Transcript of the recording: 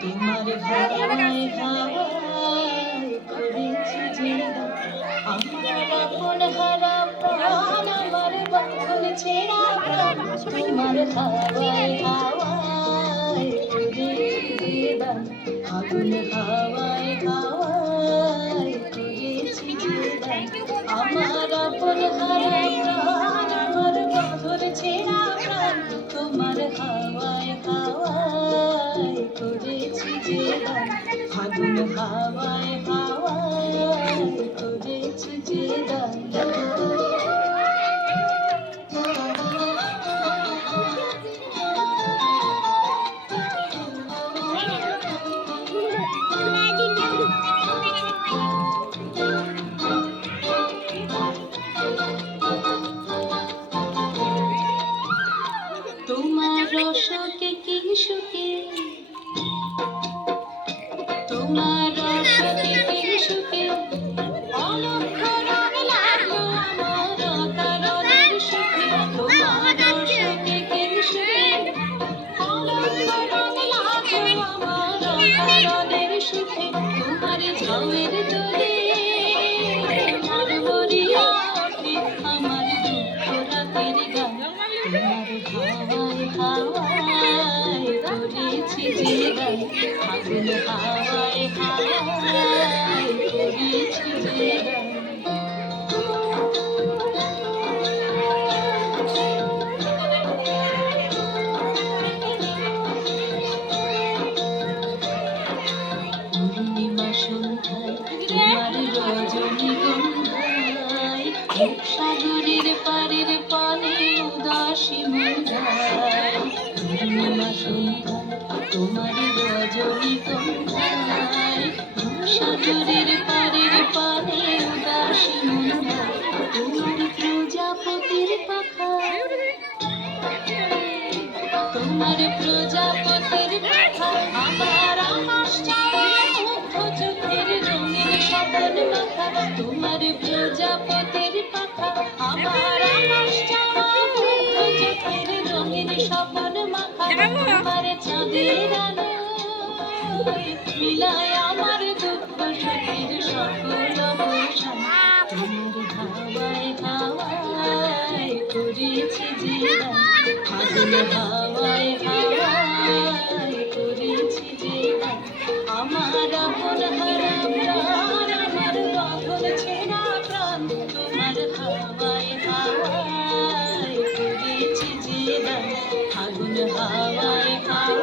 তোমার হাওয়ায় হাওয়ায় করেছি জিন্দা আমার আপন হারা প্রাণ আমার বন্ধন ছেড়া প্রাণ তোমার হাওয়ায় হাওয়ায় করেছি জিন্দা আগুন হাওয়ায় হাওয়ায় করেছি জিন্দা আমার আপন হারা প্রাণ আমার বন্ধন ছেড়া প্রাণ তোমার হাওয়ায় হাওয়ায় করেছি জিন্দা আগুন হাওয়ায় হাওয়ায় করেছি জিন্দা তোমার রসকে কি সুখে তোমার রসকে কি সুখে অলক্ষ রং লাগলো আমার কারণের সুখে তোমার রসকে কি সুখে অলক্ষ রং লাগলো আমার কারণের সুখে তোমার ঝাউয়ের দোলে মন মরিয়া ওঠে আমার দুঃখ রাতের গান তোমার হাওয়ায় হাওয়ায় করেছি জিগান আগুন হাওয়ায় হাওয়ায় করেছি জিগান পূর্ণিমা সন্ধ্যায় তোমার রজনীগন্ধায় সাগরের পারের পানে উদাসী মন্ধায় পূর্ণিমা সন্ধ্যায় তোমার রজনীগন্ধায় সাগরের পারের পানে উদাসী মন্ধায় তোমার প্রজাপতির পাখা তোমার প্রজাপতির পাখা আমার আকাশ চাঁদের মুগ্ধ চোখের রঙিন স্বপন মাখা তোমার প্রজাপতির পাখা আমার আকাশ চাঁদের মুগ্ধ চোখের রঙিন স্বপন মাখা তোমার চাঁদের আলো মিলায় আমার দুঃখ সুখের সকল অবসান তোমার হাওয়ায় হাওয়ায় করেছি জিগান আগুন হাওয়ায় হাওয়ায় করেছি জিগান আমার আপন হারা প্রাণ আমার বাঁধন ছেঁড়া প্রাণ তোমার হাওয়ায় হাওয়ায় করেছি জিগান আগুন হাওয়ায় হাওয়ায়